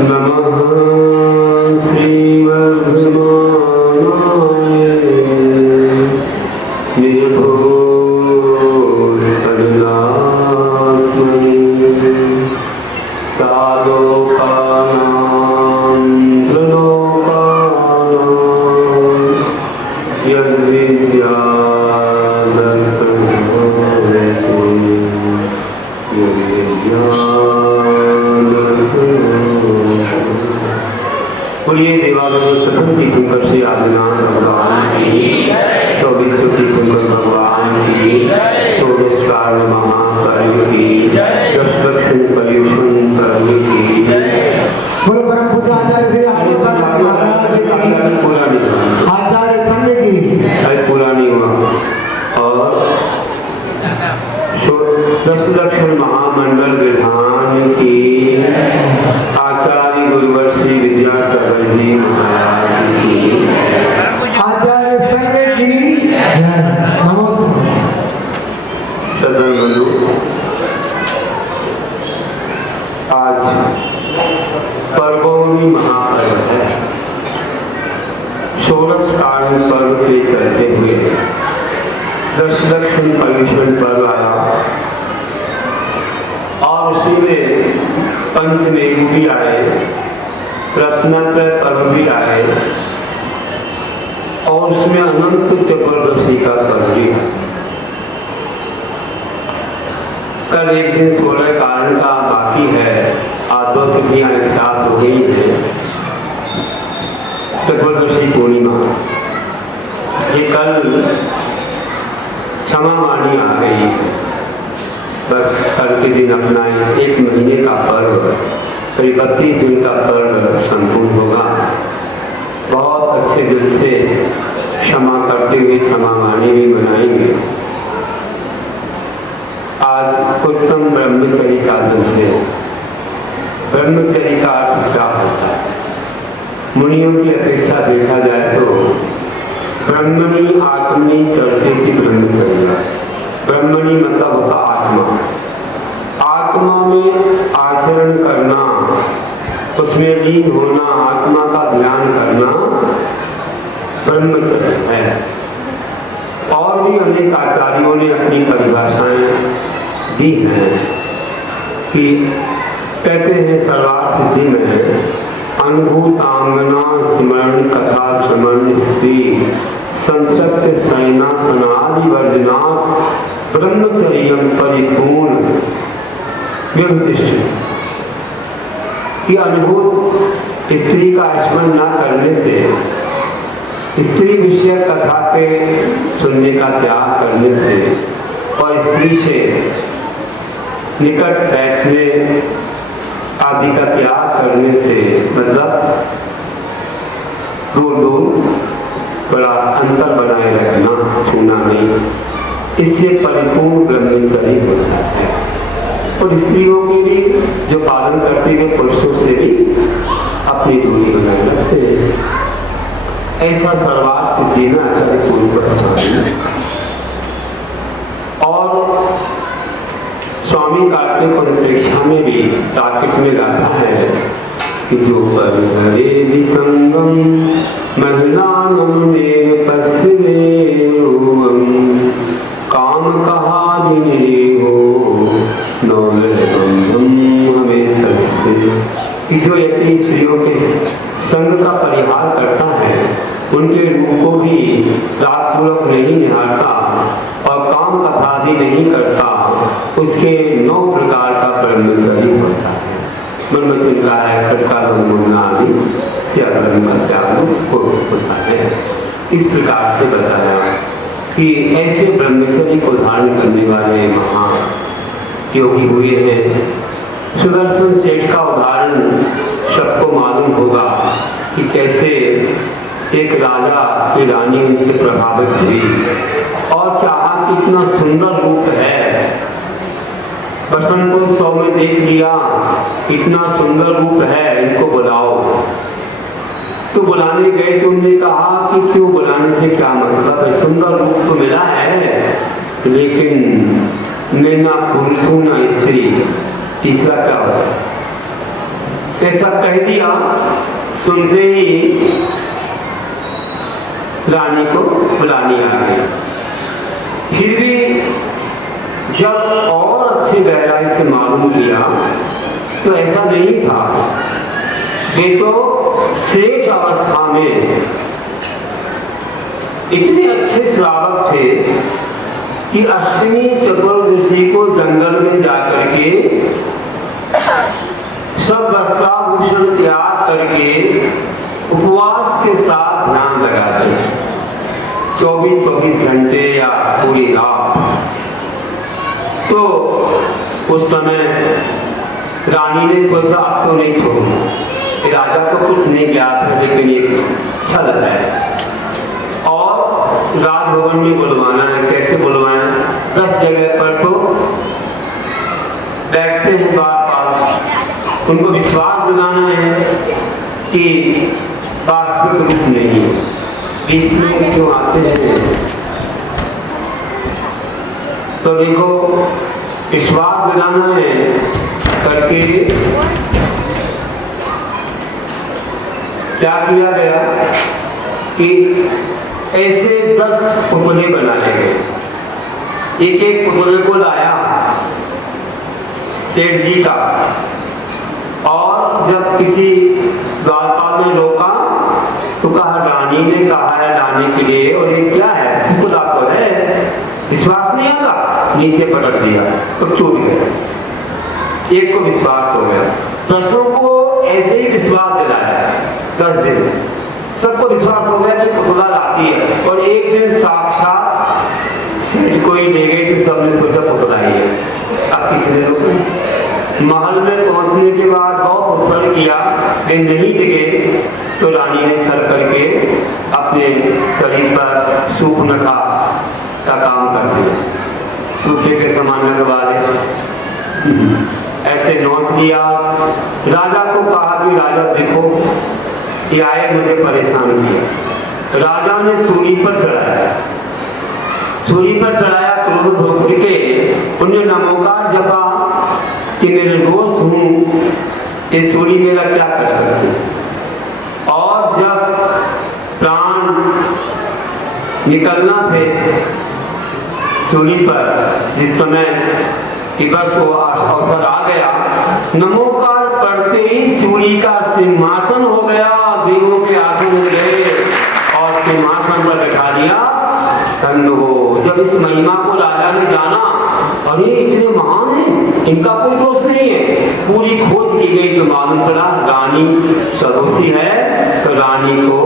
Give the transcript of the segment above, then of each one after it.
नमः श्रीमद्भगवानाय निर्भोतनात्मने सालोकानां त्रिलोकानां बोलिए देवालय प्रथम तीर्थंकर श्री आदिनाथ भगवान की 24 तीर्थंकर भगवान की 24 काल महाकाल की 10 लक्षण पर्यूषण करने की बोलो परम पूज्य आचार्य श्री आचार्य संघ की पूरा नहीं हुआ और 10 लक्षण महामंडल विधान की आचार्य गुरुवर श्री विद्यासागर जी महाराज की आचार्य संघ की नमस्कार। सदन बंधु, आज पर्वों महापर्व है। षोडश कारण पर्व के चलते हुए 10 लक्षण पर्यूषण पर्व आया और उसी में पंचमेरु भी आए, रत्नात्रय पर्व भी आए और उसमें अनंत चतुर्दशी का पर्व भी है। कल एक दिन 16 कारण का बाकी है, आज 2 तिथियां एक साथ हो गई है। चतुर्दशी पूर्णिमा, इसलिए कल क्षमा वाणी आ गई। बस कल के दिन अपना 1 महीने का पर्व, करीब 32 दिन का पर्व संपूर्ण होगा। बहुत अच्छे दिल से क्षमा करते हुए क्षमा वाणी भी मनाएंगे। आज उत्तम ब्रह्मचर्य का दिन है। ब्रह्मचर्य का अर्थ क्या होता है? मुनियों की अपेक्षा देखा जाए तो ब्रह्मणि आत्मनि चलते की ब्रह्मचर्य। ब्रह्मणि मतलब होता आत्मा। आत्मा में आचरण करना, उसमें लीन होना, आत्मा का ध्यान करना ब्रह्मचर्य है। और भी अनेक आचार्यों ने अपनी परिभाषाएं दी हैं कि कहते हैं सर्वार्थ सिद्धि में अनुभूतांगना स्मरण कथा श्रवण स्त्री संसक्त सैनासनादि वर्जना ब्रह्मचर्यम परिपूर्ण व्यवतिष्ठित। कि अनुभूत स्त्री का स्मरण न करने से, स्त्री विषय कथा के सुनने का त्याग करने से और स्त्री से निकट बैठने आदि का त्याग करने से, मतलब दूर बड़ा अंतर बनाए रखना, छूना नहीं, इससे परिपूर्ण ब्रह्मचर्य होता है। और स्त्रियों के लिए जो पालन करते हुए पुरुषों से भी अपनी दूरी बनाए रखते हैं। ऐसा सर्वार्थ सिद्धि न आचार्य पूर्व और स्वामी कार्तिक अंतरिक्षा में भी तार्किक में गाता है कि जो पर हरे संगम महिलानम देव पश्चिमेरुवम काम कहा दिने हो नौलबंधम हमें तस्से। कि जो यति स्त्रियों के संग का परिहार करता है, उनके रूप को भी राग पूर्वक नहीं निहारता और काम कथा आदि नहीं करता, उसके 9 प्रकार का ब्रह्मचर्य होता है। ब्रह्मचर्य है खटका मुन्ना आदि से ब्रह्म का त्याग होता है। इस प्रकार से बताया कि ऐसे ब्रह्मचर्य को धारण करने वाले महा योगी हुए हैं। सुदर्शन सेठ का उदाहरण सबको मालूम होगा कि कैसे एक राजा की रानी उनसे प्रभावित हुई और चाहा कि इतना सुंदर रूप है, बसंतोत्सव में देख लिया, इतना सुंदर रूप है, इनको बुलाओ। तो बुलाने गए तो उन्होंने कहा कि क्यों बुलाने से क्या मतलब है, सुंदर रूप तो मिला है लेकिन मैं ना पुरुष हूं ना स्त्री, तीसरा क्या होगा? ऐसा कह दिया, सुनते ही रानी को बुलानी आ गई। फिर भी जब और अच्छी गहराई से मालूम किया तो ऐसा नहीं था। वे तो शेष अवस्था में इतने अच्छे श्रावक थे कि अश्विनी चतुर्दशी को जंगल में जाकर के सब वस्त्राभूषण त्याग करके उपवास के साथ ध्यान लगाते 24-24 घंटे या पूरी रात। तो उस समय रानी ने सोचा अब तो नहीं छोड़ूंगा। राजा को कुछ नहीं ज्ञात है, लेकिन ये छल है और राजभवन में बुलवाना है। कैसे बुलवाना? 10 जगह पर तो बैठते हैं बार बार, उनको विश्वास दिलाना है कि वास्तविक रूप नहीं है, बीच में क्यों आते हैं। तो देखो विश्वास दिलाना है करके क्या किया गया कि ऐसे 10 पुतले बनाए गए। एक एक पुतले को लाया सेठ जी का, और जब किसी द्वारपाल ने रोका तो कहा रानी ने कहा है लाने के लिए, और ये क्या है? पुतला तो है, विश्वास नहीं होगा, नीचे पटक दिया तो टूट गया। एक को विश्वास हो गया, 10 को ऐसे ही विश्वास दिलाया 10 दिन, सबको विश्वास हो गया कि पुतला लाती है। और एक दिन साक्षात सेठ को ही ले गई तो सबने सोचा पुतला ही है। अब किसी ने रोका। महल में पहुंचने के बाद बहुत उत्सव किया, दिन नहीं टिके तो रानी ने चल करके अपने शरीर पर सूखनखा का काम कर दिया। सूखे के समान लगवा दे, ऐसे नोच लिया। राजा को कहा कि राजा देखो ये आए मुझे परेशान किया। राजा ने सूली पर चढ़ाया, सूली पर चढ़ाया, क्रोध होकर के उन्हें नमोकार जपा कि मेरे दोस्त हूं, ये सूली मेरा क्या कर सकते। और जब प्राण निकलना थे सूली पर, जिस समय कि बस वो अवसर आ गया, नमोकार पढ़ते ही सूली का सिंहासन हो गया, देवों के आसन हो गए और सिंहासन पर बैठा दिया। धन्य हो। जब इस महिमा को राजा ने जाना, अरे इतने महान हैं, इनका कोई दोष नहीं है, पूरी खोज की गई तो मालूम पड़ा रानी सदोषी है, तो रानी को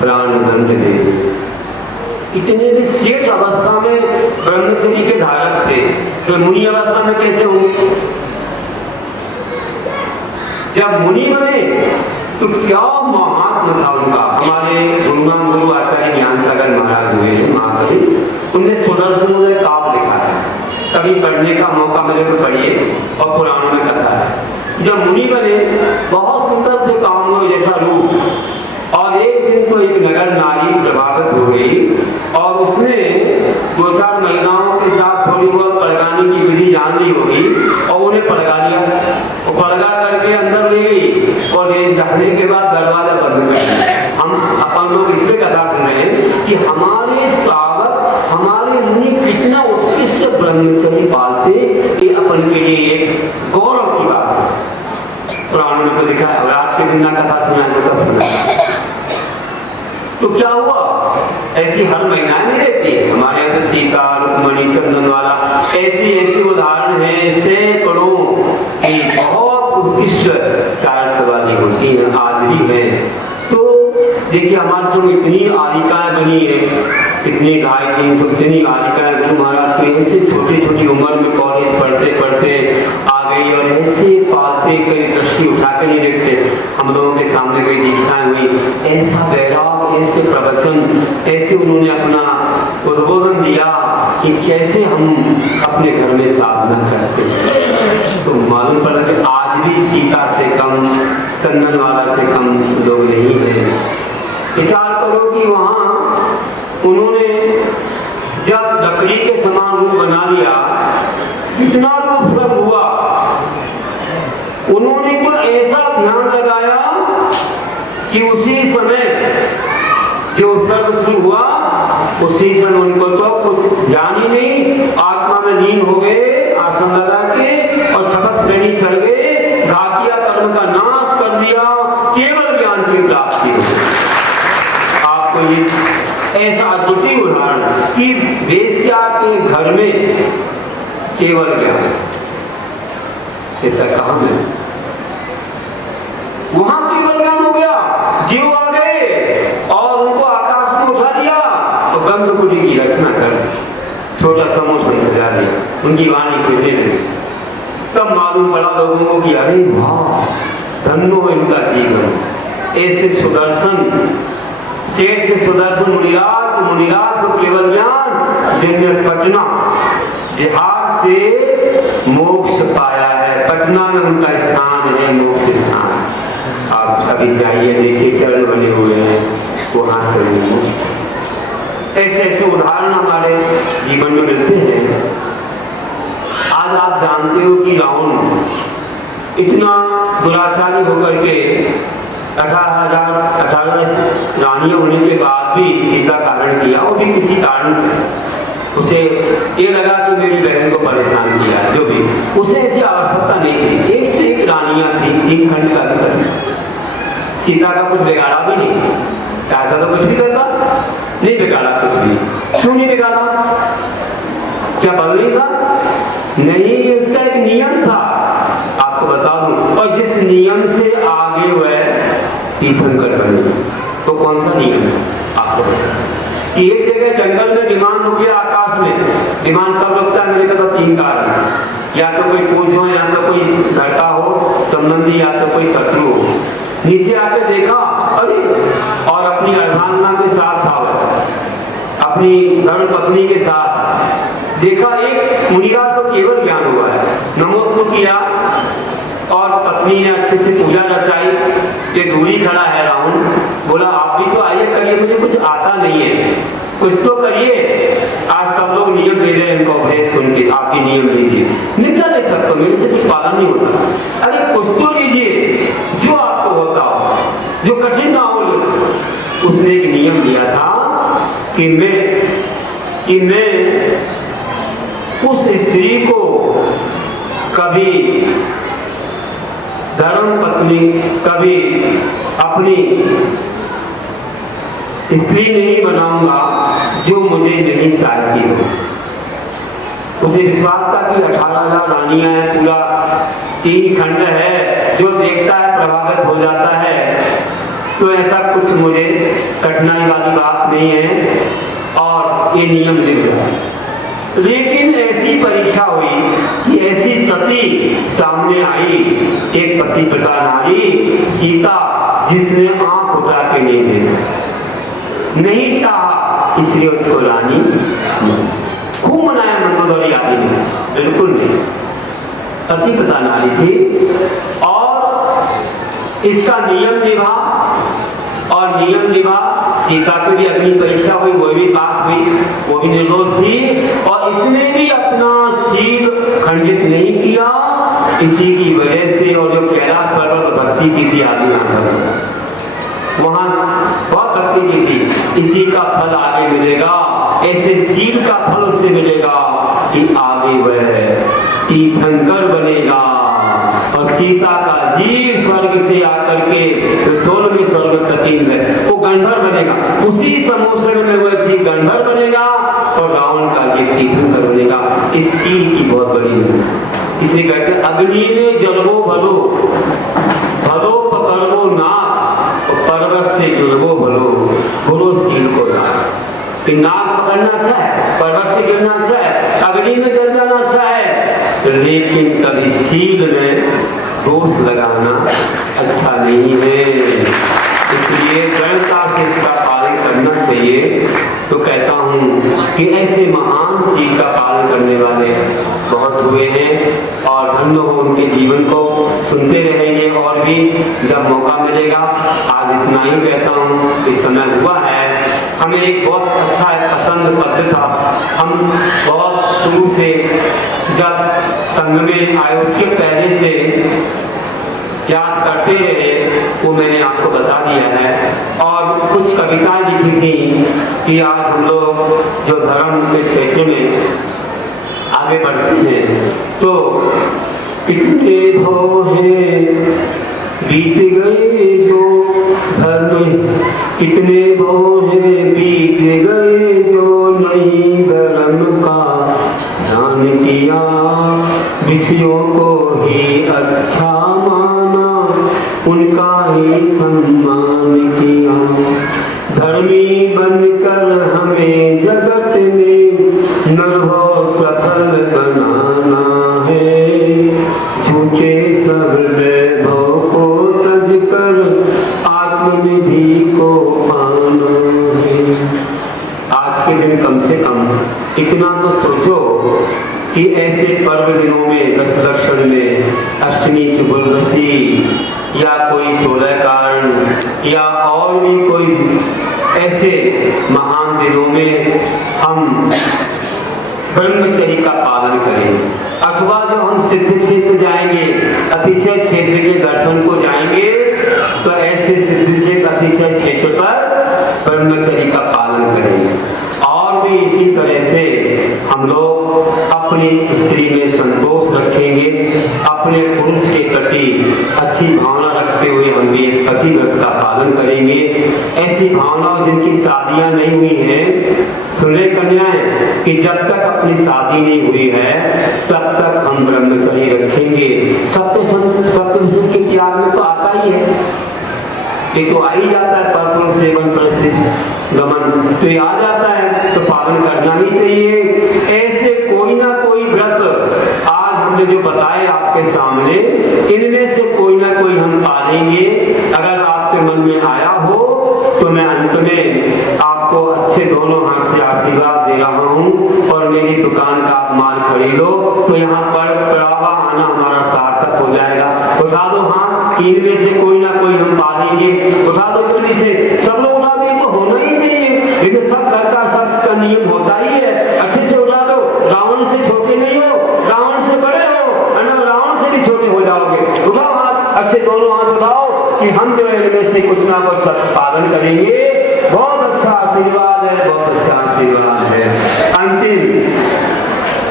प्राण दंड दे दी। इतने भी शेष अवस्था में ब्रह्मचर्य के धारक थे, तो मुनि अवस्था में कैसे होंगे? जब मुनि बने तो क्या महात्मा था उनका। हमारे गुरुनाम गुरु आचार्य ज्ञान सागर महाराज हुए महाकवि, उनने सुदर्शन काव्य लिखा है, कभी पढ़ने का मौका मिले तो पढ़िए, और पुराणों में कथा है। जब मुनि बने बहुत सुंदर थे, कामों जैसा रूप, और एक दिन तो एक नगर नारी प्रभावित हो गई और उसने 2-4 महिलाओं के साथ थोड़ी बहुत पड़गाने की विधि जान ली होगी और उन्हें पड़गा लिया, और पड़गा करके अंदर ले गई और ये जाने के बाद दरवाजा बंद कर दिया। हम अपन लोग इसलिए कथा सुन रहे हैं कि हमारे सावक, हमारे मुनि कितना उत्कृष्ट ब्रह्मचर्य पालते, ये अपन के लिए एक गौरव की बात है। पुराणों में तो लिखा है, और आज के दिन ना कथा सुना। तो क्या हुआ? ऐसी हर महिला नहीं रहती है, हमारे यहाँ तो सीता, रुक्मणी, चंदनवाला, ऐसी उदाहरण है सैकड़ों की बहुत उत्कृष्ट चारित्र वाली होती है, आज भी है। तो देखिए हमारे संग इतनी आदिकाएं बनी है, इतनी ढाई 300 इतनी आदिकाएं गुरु महाराज की ऐसी छोटी उम्र में कॉलेज पढ़ते पढ़ते आ गई, और ऐसे पाते कई दृष्टि उठा के नहीं देखते। हम लोगों के सामने कई दीक्षाएं हुई, ऐसा वैराग, ऐसे प्रवचन, ऐसे उन्होंने अपना उद्बोधन दिया कि कैसे हम अपने घर में साधना करते हैं। तो मालूम पड़ा कि आज भी सीता से कम, चंदनवाला से कम लोग नहीं है। विचार करो कि वहां उन्होंने जब लकड़ी के समान रूप बना लिया, कितना रूप सब हुआ। उन्होंने तो ऐसा ध्यान लगाया कि उसी समय जो सर्व शुरू हुआ उसी समय उनको तो कुछ ध्यान ही नहीं, आत्मा में लीन हो गए आसन लगा के और शपथ श्रेणी चढ़ गए, घातिया कर्म का नाश कर दिया, केवल ज्ञान की प्राप्ति हो। आपको ये ऐसा अद्वितीय उदाहरण कि वेश्या के घर में केवल ज्ञान, ऐसा कहा है वहां केवल ज्ञान हो गया, जीव आ गए और उनको आकाश में उठा दिया तो गंधकुटी की रचना कर दी, छोटा समोसा सजा दिया, उनकी वाणी खेलने लगी। तब मालूम पड़ा लोगों को कि अरे वाह धन्य इनका जीवन। ऐसे सुदर्शन शेर से सुदर्शन मुनिराज, मुनिराज को केवल ज्ञान, जिनने पटना बिहार से मोक्ष पाया है, पटना में उनका स्थान है, मोक्ष स्थान। आप अभी जाइए देखिए चरण बने हुए हैं वहां से। ऐसे ऐसे उदाहरण हमारे जीवन में मिलते हैं। आज आप जानते हो कि रावण इतना दुराचारी होकर के 18,000 रानियां होने के बाद भी सीता का हरण किया, वो भी किसी कारण से। उसे ये लगा कि मेरी बहन को परेशान किया, जो भी उसे ऐसी आवश्यकता नहीं थी। एक से एक रानियां थी, 3 खंड का अधिकार। सीता का कुछ बिगाड़ा भी नहीं, चाहता तो कुछ भी करता, नहीं बिगाड़ा कुछ भी। क्यों नहीं बिगाड़ा? क्या बल नहीं था? नहीं, इसका एक नियम था, आपको बता दूं। और जिस नियम से आगे वह तीर्थंकर बने, तो कौन सा नियम है आपको? कि एक जगह जंगल में विमान रुक गया आकाश में, विमान कब रुकता है? मैंने कहा 3 कारण, या तो कोई पूज हो, या तो कोई लड़का हो संबंधी, या तो कोई शत्रु हो। नीचे आके देखा, अरे, और अपनी अर्धांगना के साथ था, अपनी धर्म पत्नी के साथ देखा। एक मुनिराज को केवल ज्ञान हुआ है, नमोस्तु किया और पत्नी ने अच्छे से पूजा रचाई। ये दूरी खड़ा है रावण, बोला आप भी तो आइए करिए, मुझे कुछ आता नहीं है, कुछ तो करिए। आज सब लोग नियम दे रहे हैं, इनको उपदेश सुन के आप भी नियम लीजिए। मैं क्या दे सकता हूँ, मेरे से कुछ पालन नहीं होता। अरे कुछ तो लीजिए जो आपको होता हो, जो कठिन ना हो। उसने एक नियम दिया था कि मैं उस स्त्री को कभी धर्म पत्नी, कभी अपनी स्त्री नहीं बनाऊंगा जो मुझे नहीं चाहती हो। उसे विश्वास था कि 18,000 रानियां हैं, पूरा 3 खंड है, जो देखता है प्रभावित हो जाता है, तो ऐसा कुछ मुझे कठिनाई वाली बात नहीं है और ये नियम लिख गया। लेकिन ऐसी परीक्षा हुई कि ऐसी सती सामने आई, एक पतिव्रता नारी सीता, जिसने आंख उठा के नहीं देखा, नहीं चाहा, इसलिए उसको रानी खूब मनाया मंदोदरी आदि ने, बिल्कुल नहीं। पतिव्रता नारी थी और इसका नियम निभा, और नियम निभा। सीता की भी अग्नि परीक्षा हुई, वो भी पास हुई, वो भी निर्दोष थी, और इसने भी अपना शील खंडित नहीं किया। इसी की वजह से, और जो कैलाश पर्वत भक्ति की थी आदि वहां बहुत भक्ति की थी, इसी का फल आगे मिलेगा। ऐसे शील का फल उससे मिलेगा कि आगे वह तीर्थंकर बनेगा और सीता का जीव स्वर्ग से आकर के 16वें स्वर्ग प्रतिम है, वो गंधर्व बनेगा। उसी समोसण में वह जीव गंधर्व बनेगा और रावण का जीव तीर्थंकर बनेगा। इस शील की बहुत बड़ी है। इसे कहते हैं अग्नि में जलवो भलो, भलो पकड़वो ना, पर्वत से जुड़वो भलो, भलो शील को ना। नाग पकड़ना अच्छा है, पर्वत से गिरना अच्छा है, अग्नि में जल जाना अच्छा है, लेकिन कभी शील में दोष लगाना अच्छा नहीं है। इसलिए दृढ़ता से इसका पालन करना चाहिए। तो कहता हूँ कि ऐसे महान शील का पालन करने वाले बहुत हुए हैं और धन्य हो उनके जीवन को। सुनते रहेंगे और भी जब मौका मिलेगा। आज इतना ही कहता हूँ, इस समय हुआ है। हमें एक बहुत अच्छा पसंद पद था। हम बहुत शुरू से जब संघ में आए उसके पहले से याद करते रहे वो मैंने आपको बता दिया है। और कुछ कविताएं लिखी थी कि आज हम लोग जो धर्म के क्षेत्र में आगे बढ़ते हैं तो कितने भव हैं बीत गए जो धर्म, कितने भव हैं बीत गए जो नहीं धर्म का ध्यान किया, विषयों को ही अच्छा माना उनका ही सम्मान किया। धर्मी बनकर हमें जगत में नरभव सफल बनाना है, झूठे सब वैभव को तज कर आत्मनिधि को पाना है। आज के दिन कम से कम इतना तो सोचो कि ऐसे पर्व दिनों में दस दर्शन में अष्टमी चतुर्दशी या कोई 16 कारण या और भी कोई ऐसे महान दिनों में हम ब्रह्मचर्य का पालन करें, अथवा जब हम सिद्ध क्षेत्र जाएंगे, अतिशय क्षेत्र के दर्शन को जाएंगे तो ऐसे सिद्ध क्षेत्र अतिशय क्षेत्र पर ब्रह्मचर्य का पालन करेंगे। और भी इसी तरह से हम लोग अपनी स्त्री में संतोष रखेंगे, अपने पुरुष के प्रति अच्छी भावना रखते हुए हम भी पति व्रत का पालन करेंगे। ऐसी भावनाओं जिनकी शादियां नहीं हुई हैं, सुने कन्याएं, कि जब तक अपनी शादी नहीं हुई है तब तक हम ब्रह्मचर्य रखेंगे। सत्य के त्याग में तो आता ही है, ये तो आ ही जाता है, परपुरुष सेवन परिस्थिति गमन तो ये आ जाता है, तो पालन करना ही चाहिए। ऐसे कोई ना कोई व्रत आज हमने जो बताए आपके सामने, इनमें से कोई ना कोई हम पालेंगे। अगर आपके मन में आया हो तो मैं अंत में आपको अच्छे दोनों हाथ से आशीर्वाद दे रहा हूँ और मेरी दुकान का आप माल खरीदो तो यहाँ पर पड़ावा आना हमारा सार्थक हो जाएगा। उठा दो हाथ, इनमें से कोई ना कोई हम पालेंगे। उठा दो जल्दी से, सब लोग उठा दें तो होना ही चाहिए, लेकिन सब घर का सबका नियम होता ही है। अच्छे से उठा दो, रावण से छोटे नहीं हो, रावण से बड़े हो, है ना, रावण से भी छोटे हो जाओगे। उठाओ हाथ, अच्छे दोनों हाथ उठाओ कि हम जो है इनमें से कुछ ना कुछ पालन करेंगे। बहुत अच्छा आशीर्वाद है, बहुत अच्छा आशीर्वाद है। अंतिम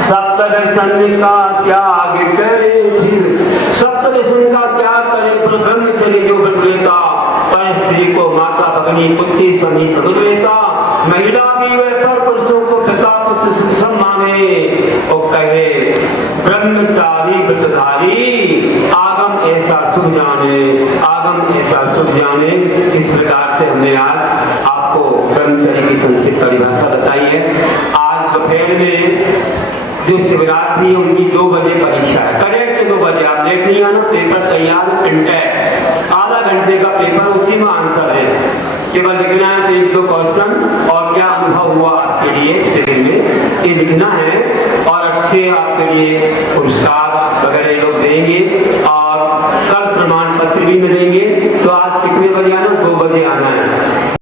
सप्तदर्शन का त्याग करे, फिर सप्तदर्शन का त्याग करे पर ब्रह्मचर्य जो बन लेता, पर स्त्री को माता भगनी पुत्री स्वामी समझ लेता, महिला भी वह पर पुरुषों को पिता पुत्र सब माने और कहे ब्रह्मचारी व्रतधारी आगम ऐसा सुख जाने, आगम ऐसा सुख जाने। इस प्रकार से हमने आज आपको ब्रह्मचर्य की संक्षिप्त परिभाषा बताई है। आज दोपहर में जो शिवरात्रि उनकी 2 बजे परीक्षा है, करेक्ट 2 बजे। आप लेट नहीं आना, पेपर तैयार प्रिंटेड, आधा घंटे का पेपर, उसी में आंसर है, केवल लिखना है 1-2 क्वेश्चन और क्या अनुभव हुआ आपके लिए शिविर में, ये लिखना है। और अच्छे आपके लिए पुरस्कार वगैरह लोग देंगे और कल प्रमाण पत्र भी मिलेंगे। तो आज कितने बजे आना? 2 बजे आना।